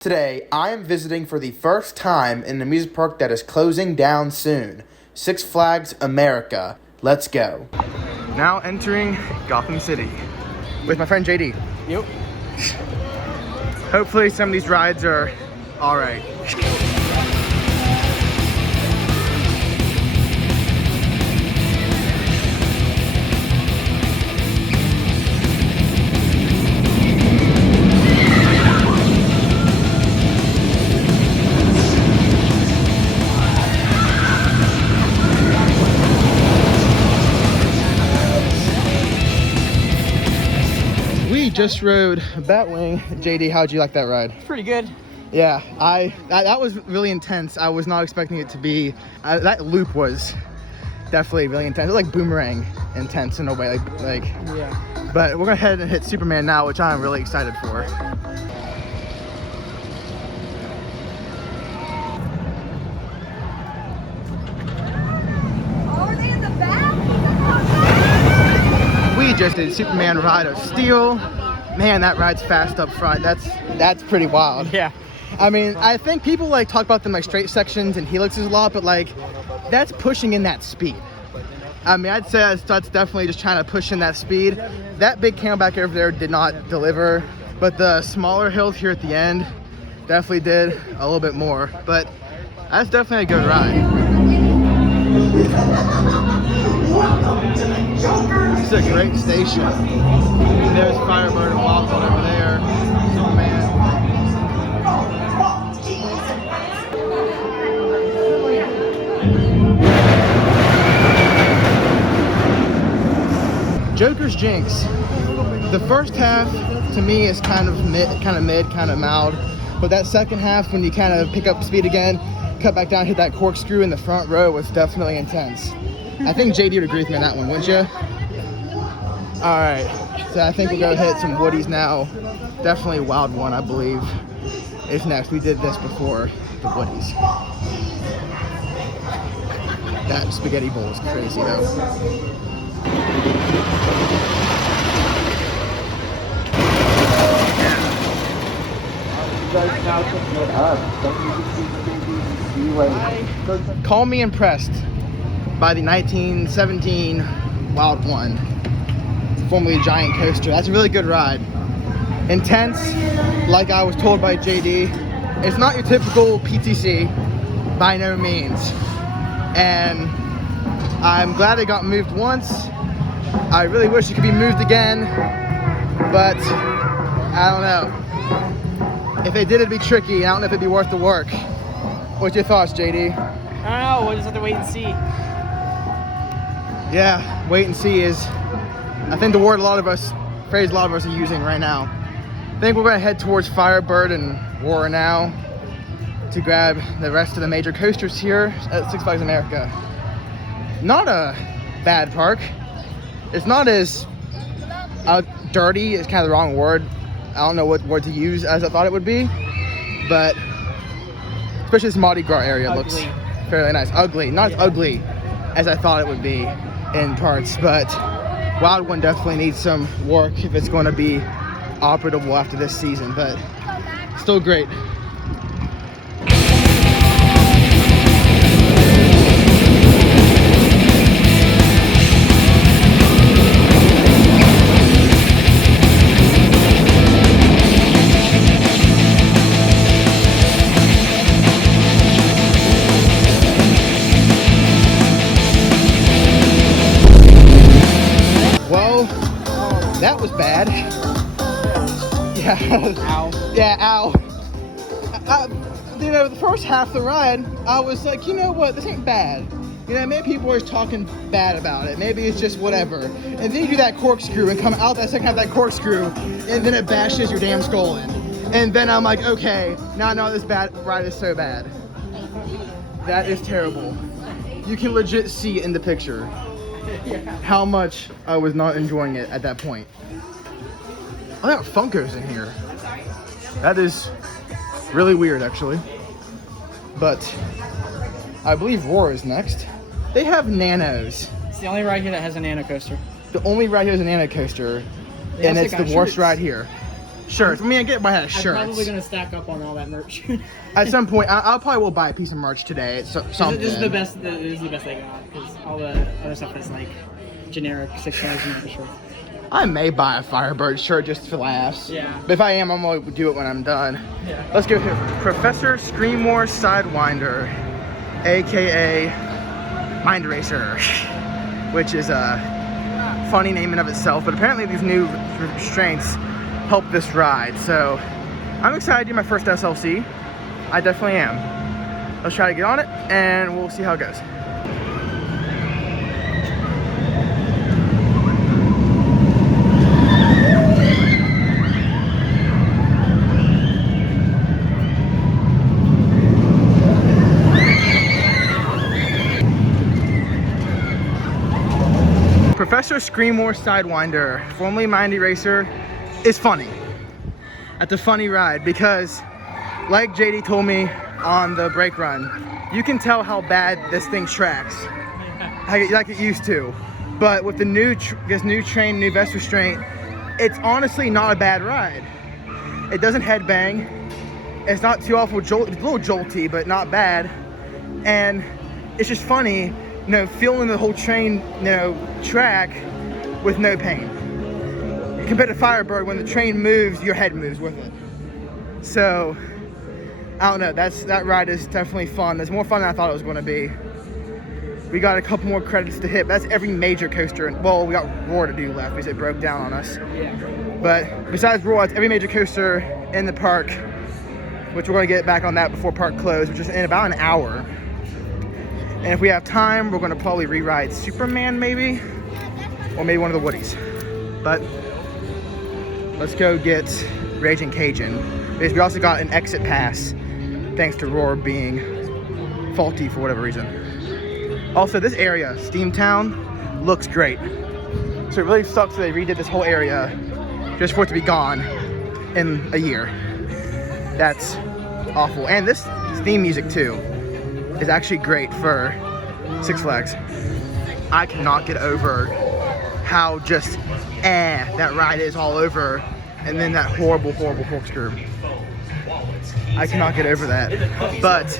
Today, I am visiting for the first time in an amusement park that is closing down soon. Six Flags America. Let's go. Now entering Gotham City with my friend JD. Yep. Hopefully some of these rides are all right. We just rode Batwing. JD, how'd you like that ride? Pretty good. Yeah, that was really intense. I was not expecting it to be. That loop was definitely really intense. It was like Boomerang intense in a way, like. Yeah. But we're gonna head and hit Superman now, which I'm really excited for. Are they in the back? We just did Superman Ride of Steel. Man, that ride's fast up front. That's pretty wild. Yeah. I mean, I think people like talk about them like straight sections and helixes a lot, but like that's pushing in that speed. I mean, I'd say that's definitely just trying to push in that speed. That big camelback over there did not deliver, but the smaller hills here at the end definitely did a little bit more. But that's definitely a good ride. It's a great station. There's Firebird and Waffle over there. Superman. Joker's Jinx. The first half to me is kind of mid, kind of mild, but that second half when you kind of pick up speed again, cut back down, hit that corkscrew in the front row was definitely intense. I think JD would agree with me on that one, wouldn't you? All right, so I think we'll go hit some Woodies now. Definitely Wild One, I believe, is next. We did this before, the Woodies. That spaghetti bowl is crazy though. Call me impressed by the 1917 Wild One, formerly Giant Coaster. That's a really good ride. Intense, like I was told by JD. It's not your typical PTC, by no means. And I'm glad it got moved once. I really wish it could be moved again, but I don't know. If they did, it'd be tricky. I don't know if it'd be worth the work. What's your thoughts, JD? I don't know. We'll just have to wait and see. Yeah, wait and see is, I think, the word phrase a lot of us are using right now. I think we're gonna head towards Firebird and Roar now to grab the rest of the major coasters here at Six Flags America. Not a bad park. It's not as dirty, is kind of the wrong word. I don't know what word to use as I thought it would be, but especially this Mardi Gras area looks fairly nice. Ugly, not as ugly as I thought it would be in parts, but Wild One definitely needs some work if it's going to be operable after this season, but still great. That was bad. Yeah. Ow. Yeah, ow. The first half of the ride, I was like, you know what, this ain't bad. Maybe people are just talking bad about it. Maybe it's just whatever. And then you do that corkscrew and come out that second half of that corkscrew, and then it bashes your damn skull in. And then I'm like, okay, now I know this bad ride is so bad. That is terrible. You can legit see in the picture how much I was not enjoying it at that point. Oh, they got Funkos in here. That is really weird, actually. But I believe Roar is next. They have Nanos. It's the only ride here that has a nano coaster. The only ride here is a Nano coaster, They and also it's the got worst shirts. ride here. shirts. I mean, I get why I had I'm shirts. probably gonna stack up on all that merch. At some point, I'll probably will buy a piece of merch today. Something. This is the best. This is the best I got because all the other stuff is like generic Six Flags generic shirts. I may buy a Firebird shirt just for laughs. Yeah. But if I am, I'm gonna do it when I'm done. Yeah. Let's go here. Professor Screamore Sidewinder, aka Mind Racer, which is a funny name in of itself. But apparently these new restraints help this ride. So I'm excited to do my first SLC. I definitely am. Let's try to get on it and we'll see how it goes. Professor Screamore Sidewinder, formerly Mindy Racer, is funny. That's a funny ride because, like JD told me on the brake run, you can tell how bad this thing tracks, like it used to. But with the new train, new vest restraint, it's honestly not a bad ride. It doesn't headbang. It's not too awful it's a little jolty, but not bad. And it's just funny, you know, feeling the whole train, you know, track with no pain. Compared to Firebird, when the train moves, your head moves with it. So, I don't know, that ride is definitely fun. It's more fun than I thought it was gonna be. We got a couple more credits to hit. That's every major coaster. Well, we got Roar to do left because it broke down on us. Yeah. But besides Roar, it's every major coaster in the park, which we're gonna get back on that before park close, which is in about an hour. And if we have time, we're gonna probably re-ride Superman maybe, or maybe one of the Woodies. But let's go get Ragin Cajun, because we also got an exit pass, thanks to Roar being faulty for whatever reason. Also, this area, Steamtown, looks great. So it really sucks that they redid this whole area just for it to be gone in a year. That's awful. And this theme music too is actually great for Six Flags. I cannot get over how just that ride is all over, and then that horrible corkscrew. I cannot get over that. But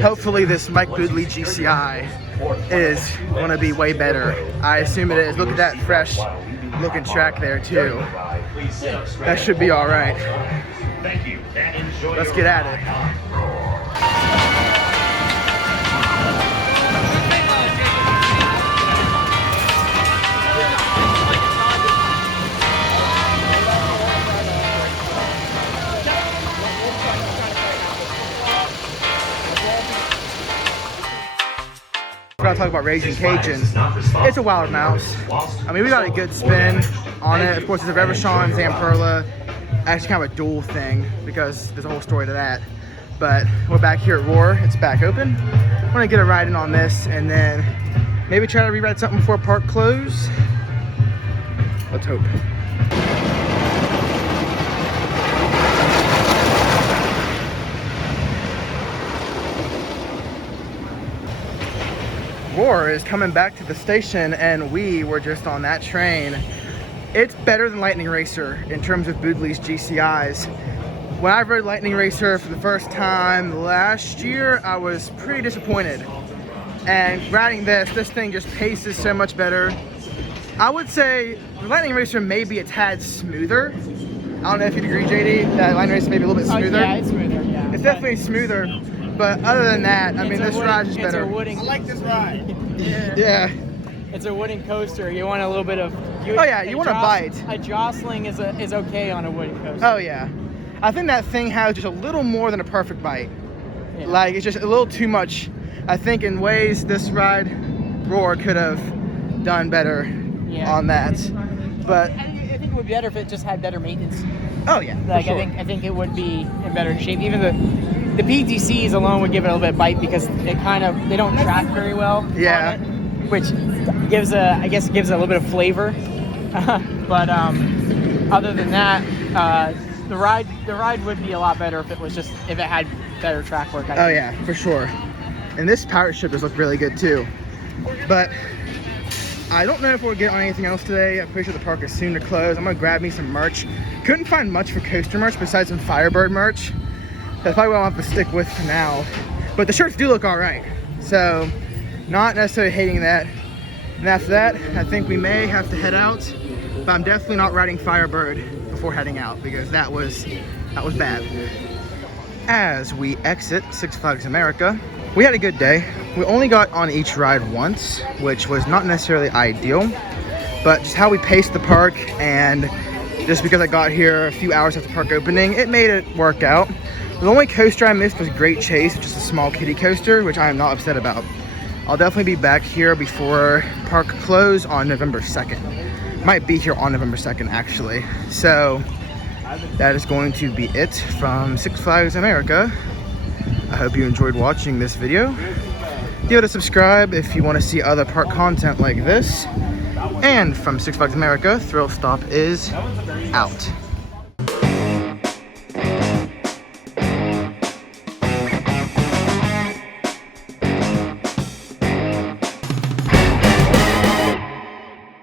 hopefully this Mike Boodley GCI is gonna be way better. I assume it is. Look at that fresh looking track there too. That should be all right. Let's get at it. We're gonna talk about Ragin Cajun. It's a wild mouse. I mean, we got a good spin on it. Of course, it's a Reverchon Zamperla. Actually kind of a dual thing because there's a whole story to that. But we're back here at Roar. It's back open. We're gonna get a ride in on this and then maybe try to re-ride something before park close. Let's hope. Roar is coming back to the station and we were just on that train. It's better than Lightning Racer in terms of Boodley's GCIs. When I rode Lightning Racer for the first time last year, I was pretty disappointed. And riding this thing just paces so much better. I would say the Lightning Racer may be a tad smoother. I don't know if you'd agree, JD, that Lightning Racer may be a little bit smoother. Yeah, it's smoother, yeah. It's definitely smoother. But other than that, I mean, this ride is better. I like this ride. Yeah. It's a wooden coaster. You want a little bit of. You want a bite. A jostling is okay on a wooden coaster. Oh yeah. I think that thing has just a little more than a perfect bite. Yeah. Like it's just a little too much. I think in ways this ride, Roar could have done better on that. But I think it would be better if it just had better maintenance. Oh yeah. Like for sure. I think it would be in better shape. Even the PTCs alone would give it a little bit of bite because they don't track very well. Yeah. On it, which gives a little bit of flavor. But other than that, the ride would be a lot better if it had better track work. Oh yeah, for sure. And this pirate ship does look really good too. But I don't know if we'll get on anything else today. I'm pretty sure the park is soon to close. I'm gonna grab me some merch. Couldn't find much for coaster merch besides some Firebird merch. That's probably what I'll have to stick with for now. But the shirts do look all right. So, not necessarily hating that. And after that, I think we may have to head out. But I'm definitely not riding Firebird before heading out because that was bad. As we exit Six Flags America, we had a good day. We only got on each ride once, which was not necessarily ideal, but just how we paced the park and just because I got here a few hours after park opening, it made it work out. The only coaster I missed was Great Chase, which is a small kiddie coaster, which I am not upset about. I'll definitely be back here before park close on November 2nd. Might be here on November 2nd, actually. So that is going to be it from Six Flags America. I hope you enjoyed watching this video. Give it a subscribe if you want to see other park content like this. And from Six Flags America, Thrill Stop is out.